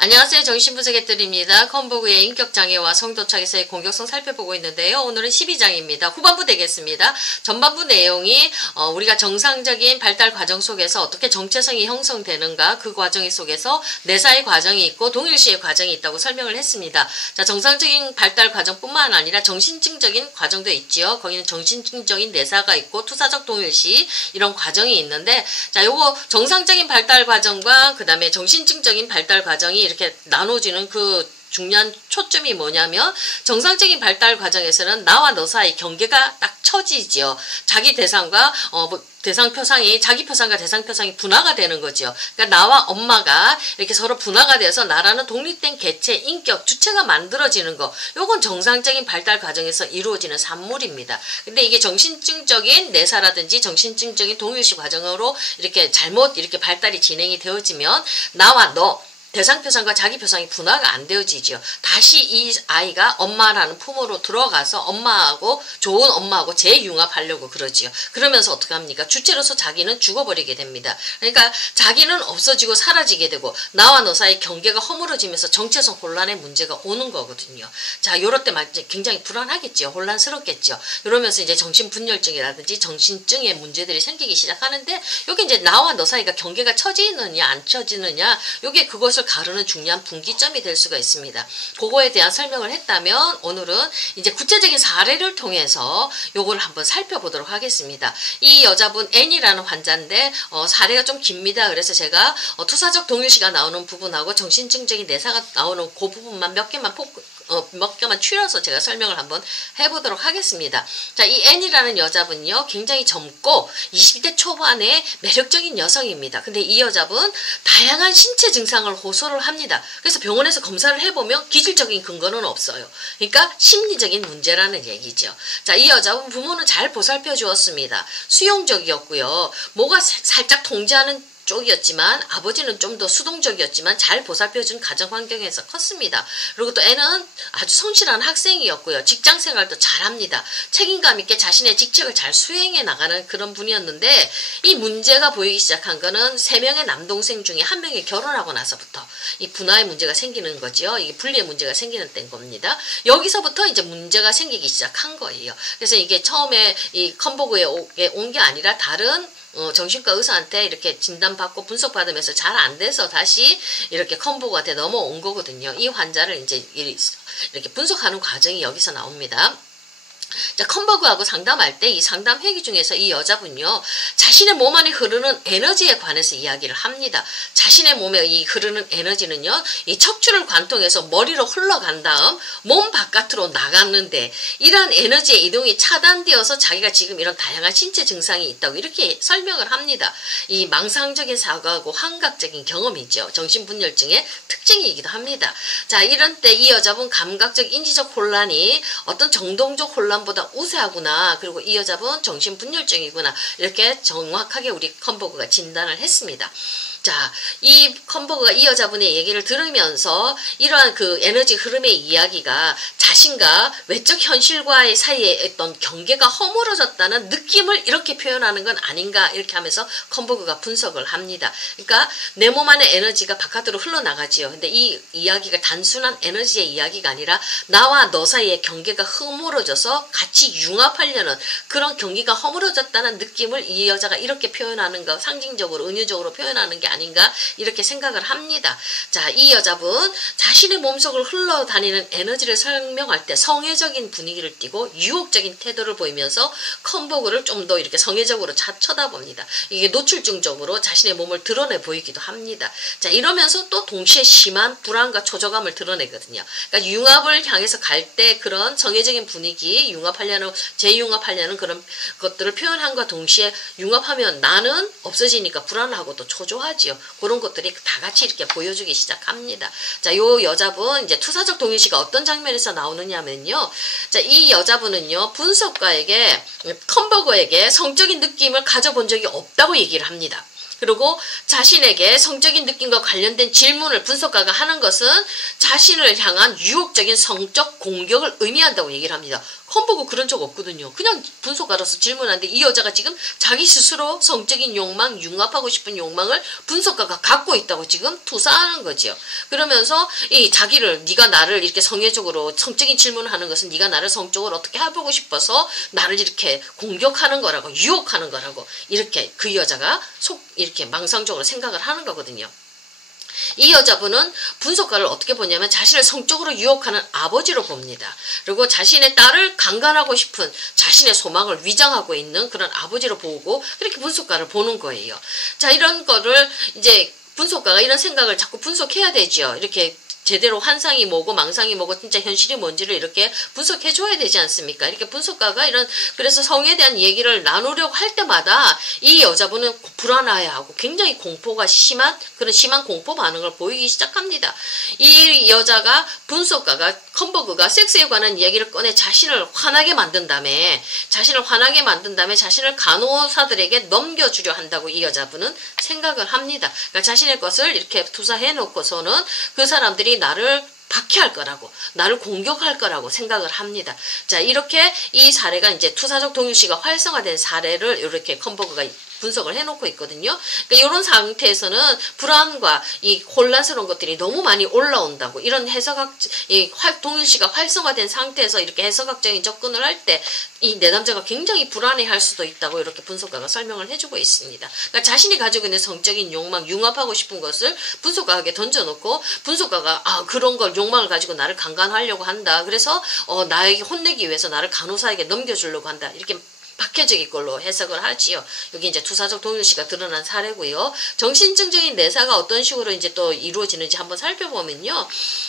안녕하세요. 정신분석해드립니다. 컨버그의 인격장애와 성도착에서의 공격성 살펴보고 있는데요. 오늘은 12장입니다. 후반부 되겠습니다. 전반부 내용이 우리가 정상적인 발달 과정 속에서 어떻게 정체성이 형성되는가, 그 과정 속에서 내사의 과정이 있고 동일시의 과정이 있다고 설명을 했습니다. 자, 정상적인 발달 과정뿐만 아니라 정신증적인 과정도 있지요. 거기는 정신증적인 내사가 있고 투사적 동일시 이런 과정이 있는데, 자, 요거 정상적인 발달 과정과 그 다음에 정신증적인 발달 과정이 이렇게 나눠지는 그 중요한 초점이 뭐냐면, 정상적인 발달 과정에서는 나와 너 사이 경계가 딱 처지지요. 자기 대상과 대상 표상이, 자기 표상과 대상 표상이 분화가 되는 거죠. 그러니까 나와 엄마가 이렇게 서로 분화가 돼서 나라는 독립된 개체, 인격, 주체가 만들어지는 거. 요건 정상적인 발달 과정에서 이루어지는 산물입니다. 근데 이게 정신증적인 내사라든지 정신증적인 동일시 과정으로 이렇게 잘못 이렇게 발달이 진행이 되어지면 나와 너, 대상 표상과 자기 표상이 분화가 안 되어지죠. 다시 이 아이가 엄마라는 품으로 들어가서 엄마하고, 좋은 엄마하고 재융합하려고 그러지요. 그러면서 어떻게 합니까? 주체로서 자기는 죽어버리게 됩니다. 그러니까 자기는 없어지고 사라지게 되고 나와 너 사이 경계가 허물어지면서 정체성 혼란의 문제가 오는 거거든요. 자, 요럴 때 굉장히 불안하겠죠. 혼란스럽겠죠. 이러면서 이제 정신분열증이라든지 정신증의 문제들이 생기기 시작하는데, 여기 이제 나와 너 사이가 경계가 처지느냐 안 처지느냐, 요게 그것을 가르는 중요한 분기점이 될 수가 있습니다. 그거에 대한 설명을 했다면, 오늘은 이제 구체적인 사례를 통해서 요거를 한번 살펴보도록 하겠습니다. 이 여자분 N이라는 환자인데 사례가 좀 깁니다. 그래서 제가 투사적 동일시가 나오는 부분하고 정신증적인 내사가 나오는 그 부분만 몇 개만 추려서 제가 설명을 한번 해보도록 하겠습니다. 자, 이 N이라는 여자분요, 굉장히 젊고 20대 초반의 매력적인 여성입니다. 근데 이 여자분 다양한 신체 증상을 호소를 합니다. 그래서 병원에서 검사를 해보면 기질적인 근거는 없어요. 그러니까 심리적인 문제라는 얘기죠. 자, 이 여자분 부모는 잘 보살펴 주었습니다. 수용적이었고요. 뭐가 살짝 통제하는 쪽이었지만, 아버지는 좀 더 수동적이었지만 잘 보살펴준 가정 환경에서 컸습니다. 그리고 또 애는 아주 성실한 학생이었고요. 직장 생활도 잘합니다. 책임감 있게 자신의 직책을 잘 수행해 나가는 그런 분이었는데, 이 문제가 보이기 시작한 거는 3명의 남동생 중에 1명이 결혼하고 나서부터 이 분화의 문제가 생기는 거지요. 이게 분리의 문제가 생기는 때인 겁니다. 여기서부터 이제 문제가 생기기 시작한 거예요. 그래서 이게 처음에 이 컨버그에 온 게 아니라 다른 정신과 의사한테 이렇게 진단받고 분석받으면서 잘 안 돼서 다시 이렇게 컨버그한테 넘어온 거거든요. 이 환자를 이제 이렇게 분석하는 과정이 여기서 나옵니다. 자, 컨버그하고 상담할 때 이 상담 회기 중에서 이 여자분요, 자신의 몸 안에 흐르는 에너지에 관해서 이야기를 합니다. 자신의 몸에 이 흐르는 에너지는요, 이 척추를 관통해서 머리로 흘러간 다음 몸 바깥으로 나갔는데, 이러한 에너지의 이동이 차단되어서 자기가 지금 이런 다양한 신체 증상이 있다고 이렇게 설명을 합니다. 이 망상적인 사고하고 환각적인 경험이죠. 정신분열증의 특징이기도 합니다. 자, 이런 때 이 여자분 감각적 인지적 혼란이 어떤 정동적 혼란보다 우세하구나, 그리고 이 여자분 정신분열증이구나, 이렇게 정확하게 우리 컨버그가 진단을 했습니다. 자, 이 컨버그가 이 여자분의 얘기를 들으면서 이러한 그 에너지 흐름의 이야기가 자신과 외적 현실과의 사이에 있던 경계가 허물어졌다는 느낌을 이렇게 표현하는 건 아닌가, 이렇게 하면서 컨버그가 분석을 합니다. 그러니까 내 몸 안의 에너지가 바깥으로 흘러나가지요. 근데 이 이야기가 단순한 에너지의 이야기가 아니라 나와 너 사이의 경계가 허물어져서 같이 융합하려는 그런 경계가 허물어졌다는 느낌을 이 여자가 이렇게 표현하는 거, 상징적으로 은유적으로 표현하는 게 아닌가, 이렇게 생각을 합니다. 자, 이 여자분 자신의 몸속을 흘러다니는 에너지를 설명할 때 성애적인 분위기를 띠고 유혹적인 태도를 보이면서 컨버그를 좀 더 이렇게 성애적으로 쳐다봅니다. 이게 노출증적으로 자신의 몸을 드러내 보이기도 합니다. 자, 이러면서 또 동시에 심한 불안과 초조감을 드러내거든요. 그러니까 융합을 향해서 갈 때 그런 성애적인 분위기, 융합하려는, 재융합하려는 그런 것들을 표현함과 동시에 융합하면 나는 없어지니까 불안하고 또 초조하지요. 그런 것들이 다 같이 이렇게 보여주기 시작합니다. 자, 요 여자분 이제 투사적 동일시가 어떤 장면에서 나오느냐면요. 자, 이 여자분은요, 분석가에게, 컨버그에게 성적인 느낌을 가져본 적이 없다고 얘기를 합니다. 그리고 자신에게 성적인 느낌과 관련된 질문을 분석가가 하는 것은 자신을 향한 유혹적인 성적 공격을 의미한다고 얘기를 합니다. 컴버그 그런 적 없거든요. 그냥 분석가로서 질문하는데 이 여자가 지금 자기 스스로 성적인 욕망, 융합하고 싶은 욕망을 분석가가 갖고 있다고 지금 투사하는 거죠. 그러면서 이 자기를 네가 나를 이렇게 성애적으로 성적인 질문을 하는 것은 네가 나를 성적으로 어떻게 해보고 싶어서 나를 이렇게 공격하는 거라고 유혹하는 거라고 이렇게 그 여자가 이렇게 망상적으로 생각을 하는 거거든요. 이 여자분은 분석가를 어떻게 보냐면 자신을 성적으로 유혹하는 아버지로 봅니다. 그리고 자신의 딸을 강간하고 싶은 자신의 소망을 위장하고 있는 그런 아버지로 보고 그렇게 분석가를 보는 거예요. 자, 이런 거를 이제 분석가가 이런 생각을 자꾸 분석해야 되죠. 이렇게 제대로 환상이 뭐고 망상이 뭐고 진짜 현실이 뭔지를 이렇게 분석해 줘야 되지 않습니까? 이렇게 분석가가 그래서 성에 대한 얘기를 나누려고 할 때마다 이 여자분은 불안해하고 굉장히 공포가 심한 공포 반응을 보이기 시작합니다. 이 여자가 분석가가 컴버그가 섹스에 관한 이야기를 꺼내 자신을 화나게 만든 다음에 자신을 간호사들에게 넘겨주려 한다고 이 여자분은 생각을 합니다. 그러니까 자신의 것을 이렇게 투사해 놓고서는 그 사람들이 나를 박해할 거라고, 나를 공격할 거라고 생각을 합니다. 자, 이렇게 이 사례가 이제 투사적 동일시가 활성화된 사례를 이렇게 컴버그가 분석을 해놓고 있거든요. 그러니까 이런 상태에서는 불안과 이 혼란스러운 것들이 너무 많이 올라온다고 이런 동일시가 활성화된 상태에서 이렇게 해석학적인 접근을 할 때 이 내담자가 굉장히 불안해할 수도 있다고 이렇게 분석가가 설명을 해주고 있습니다. 그러니까 자신이 가지고 있는 성적인 욕망, 융합하고 싶은 것을 분석가에게 던져놓고 분석가가 그런 걸 욕망을 가지고 나를 강간하려고 한다. 그래서 나에게 혼내기 위해서 나를 간호사에게 넘겨주려고 한다. 이렇게 박해적인 걸로 해석을 하지요. 여기 이제 투사적 동일시가 드러난 사례고요. 정신증적인 내사가 어떤 식으로 이제 또 이루어지는지 한번 살펴보면요.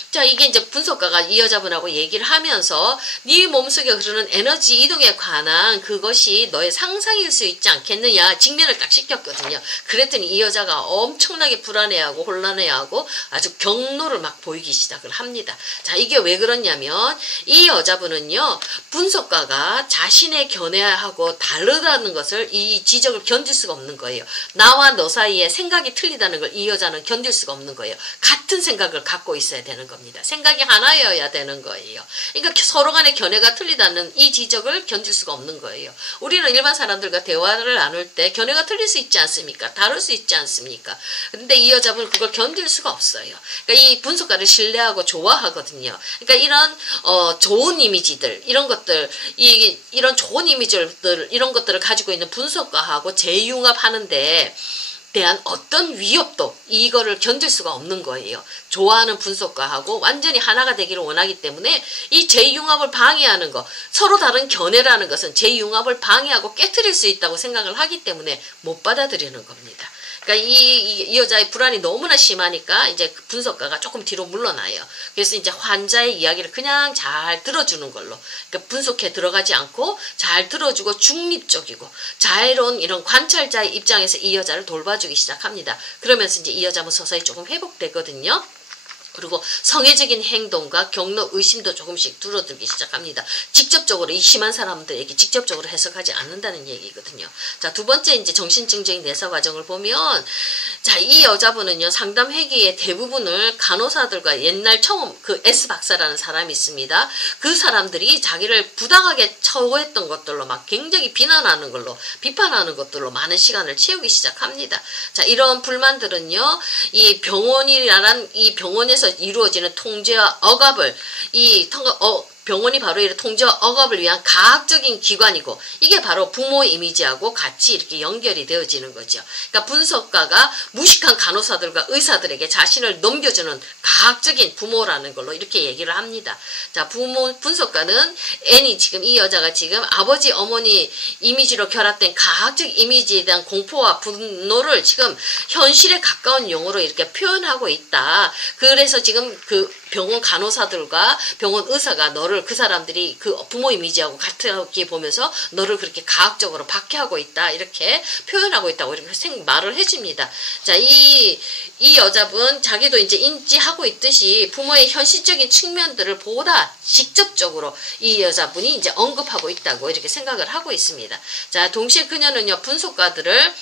자, 이게 이제 분석가가 이 여자분하고 얘기를 하면서 네 몸속에 흐르는 에너지 이동에 관한 그것이 너의 상상일 수 있지 않겠느냐 직면을 딱 시켰거든요. 그랬더니 이 여자가 엄청나게 불안해하고 혼란해하고 아주 경로를 막 보이기 시작을 합니다. 자, 이게 왜 그러냐면 이 여자분은요. 분석가가 자신의 견해하고 다르다는 것을 이 지적을 견딜 수가 없는 거예요. 나와 너 사이에 생각이 틀리다는 걸 이 여자는 견딜 수가 없는 거예요. 같은 생각을 갖고 있어야 되는 겁니다. 생각이 하나여야 되는 거예요. 그러니까 서로 간의 견해가 틀리다는 이 지적을 견딜 수가 없는 거예요. 우리는 일반 사람들과 대화를 나눌 때 견해가 틀릴 수 있지 않습니까? 다를 수 있지 않습니까? 근데 이 여자분은 그걸 견딜 수가 없어요. 그러니까 이 분석가를 신뢰하고 좋아하거든요. 그러니까 이런 좋은 이미지들, 이런 것들, 이런 좋은 이미지들 이런 것들을 가지고 있는 분석가하고 재융합하는데 대한 어떤 위협도 이거를 견딜 수가 없는 거예요. 좋아하는 분석가하고 완전히 하나가 되기를 원하기 때문에 이 재융합을 방해하는 거, 서로 다른 견해라는 것은 재융합을 방해하고 깨트릴 수 있다고 생각을 하기 때문에 못 받아들이는 겁니다. 그러니까 이 여자의 불안이 너무나 심하니까 이제 분석가가 조금 뒤로 물러나요. 그래서 이제 환자의 이야기를 그냥 잘 들어주는 걸로, 그러니까 분석해 들어가지 않고 잘 들어주고 중립적이고 자애로운 이런 관찰자의 입장에서 이 여자를 돌봐주기 시작합니다. 그러면서 이제 이 여자는 서서히 조금 회복되거든요. 그리고 성애적인 행동과 경로 의심도 조금씩 줄어들기 시작합니다. 직접적으로 이 심한 사람들에게 직접적으로 해석하지 않는다는 얘기거든요. 자, 두 번째 이제 정신증적인 내사 과정을 보면, 자, 이 여자분은요 상담 회기의 대부분을 간호사들과 옛날 처음 그 S 박사라는 사람이 있습니다. 그 사람들이 자기를 부당하게 처우했던 것들로 막 굉장히 비난하는 걸로 비판하는 것들로 많은 시간을 채우기 시작합니다. 자, 이런 불만들은요 이 병원이라는 이 병원에서 이루어지는 통제와 억압을 병원이 바로 이런 통제와 억압을 위한 가학적인 기관이고 이게 바로 부모의 이미지하고 같이 이렇게 연결이 되어지는 거죠. 그러니까 분석가가 무식한 간호사들과 의사들에게 자신을 넘겨주는 가학적인 부모라는 걸로 이렇게 얘기를 합니다. 자, 분석가는 이 여자가 지금 아버지 어머니 이미지로 결합된 가학적 이미지에 대한 공포와 분노를 지금 현실에 가까운 용어로 이렇게 표현하고 있다. 그래서 지금 그 병원 간호사들과 병원 의사가 너를 너를 그 사람들이 그 부모 이미지하고 같게 보면서 너를 그렇게 가학적으로 박해하고 있다 이렇게 표현하고 있다고 이렇게 말을 해줍니다. 자, 이 여자분 자기도 이제 인지하고 있듯이 부모의 현실적인 측면들을 보다 직접적으로 이 여자분이 이제 언급하고 있다고 이렇게 생각을 하고 있습니다. 자, 동시에 그녀는요 분석가를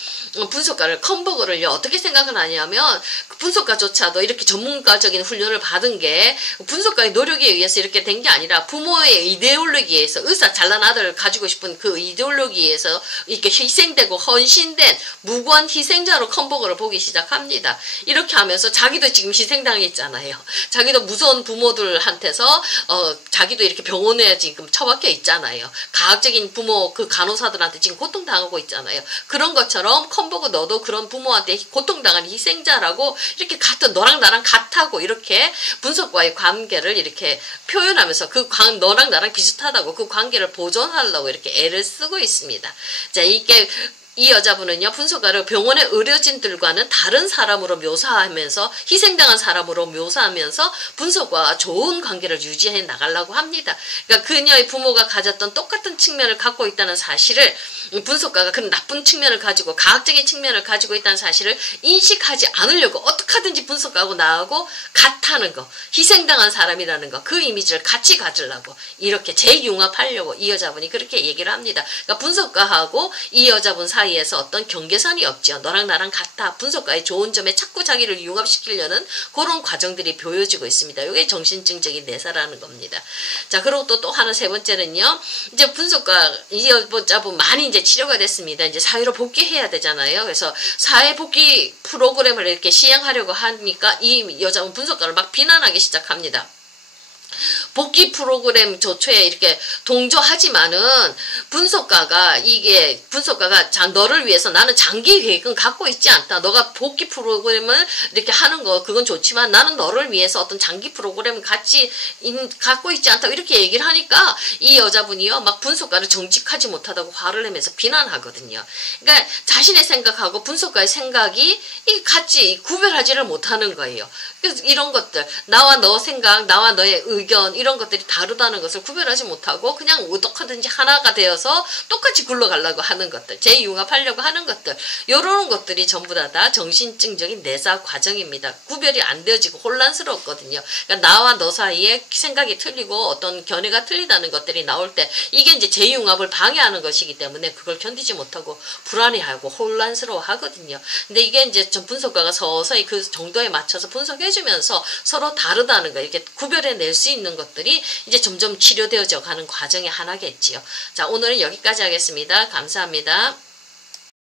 컴버그를요 어떻게 생각을 하냐면 그 분석가조차도 이렇게 전문가적인 훈련을 받은 게 분석가의 노력에 의해서 이렇게 된 게 아니라 부모의 이데올로기에서 잘난 아들을 가지고 싶은 그 이데올로기에서 이렇게 희생되고 헌신된 무고한 희생자로 컴버그를 보기 시작합니다. 이렇게 하면서 자기도 지금 희생당했잖아요. 자기도 무서운 부모들한테서 자기도 이렇게 병원에 지금 처박혀 있잖아요. 가학적인 부모 그 간호사들한테 지금 고통당하고 있잖아요. 그런 것처럼 컴버그 너도 그런 부모한테 고통당한 희생자라고 이렇게 같은 너랑 나랑 같다고 이렇게 분석과의 관계를 이렇게 표현하면서 너랑 나랑 비슷하다고 그 관계를 보존하려고 이렇게 애를 쓰고 있습니다. 자, 이 여자분은요 분석가를 병원의 의료진들과는 다른 사람으로 묘사하면서 희생당한 사람으로 묘사하면서 분석과와 좋은 관계를 유지해 나가려고 합니다. 그러니까 그녀의 부모가 가졌던 똑같은 측면을 갖고 있다는 사실을 분석가가 그런 나쁜 측면을 가지고 가학적인 측면을 가지고 있다는 사실을 인식하지 않으려고 어떻게 하든지 분석가하고 나하고 같다는 거, 희생당한 사람이라는 거, 그 이미지를 같이 가지려고 이렇게 재융합하려고 이 여자분이 그렇게 얘기를 합니다. 그러니까 분석가하고 이 여자분 사이에서 어떤 경계선이 없죠. 너랑 나랑 같아. 분석가의 좋은 점에 자꾸 자기를 융합시키려는 그런 과정들이 보여지고 있습니다. 이게 정신증적인 내사라는 겁니다. 자, 그리고 또 하나 세 번째는요. 이제 분석가 이 여자분 많이 이제 치료가 됐습니다. 이제 사회로 복귀해야 되잖아요. 그래서 사회 복귀 프로그램을 이렇게 시행하려고 하니까 이 여자분 분석가를 막 비난하기 시작합니다. 복귀 프로그램 조초에 이렇게 동조하지만은 분석가가 너를 위해서 나는 장기 계획은 갖고 있지 않다. 너가 복귀 프로그램을 이렇게 하는 거 그건 좋지만 나는 너를 위해서 어떤 장기 프로그램을 갖고 있지 않다. 이렇게 얘기를 하니까 이 여자분이요 막 분석가를 정직하지 못하다고 화를 내면서 비난하거든요. 그러니까 자신의 생각하고 분석가의 생각이 같이 구별하지를 못하는 거예요. 그래서 이런 것들 나와 너 생각, 나와 너의 의견 이런 것들이 다르다는 것을 구별하지 못하고 그냥 어떻게든지 하나가 되어서 똑같이 굴러가려고 하는 것들, 재융합하려고 하는 것들 이런 것들이 전부 다 정신증적인 내사 과정입니다. 구별이 안 되어지고 혼란스럽거든요. 그러니까 나와 너 사이에 생각이 틀리고 어떤 견해가 틀리다는 것들이 나올 때 이게 이제 재융합을 방해하는 것이기 때문에 그걸 견디지 못하고 불안해하고 혼란스러워 하거든요. 근데 이게 이제 좀 분석가가 서서히 그 정도에 맞춰서 분석해주면서 서로 다르다는 거 이렇게 구별해낼 수 있는 것들이 이제 점점 치료되어져 가는 과정의 하나겠지요. 자, 오늘은 여기까지 하겠습니다. 감사합니다.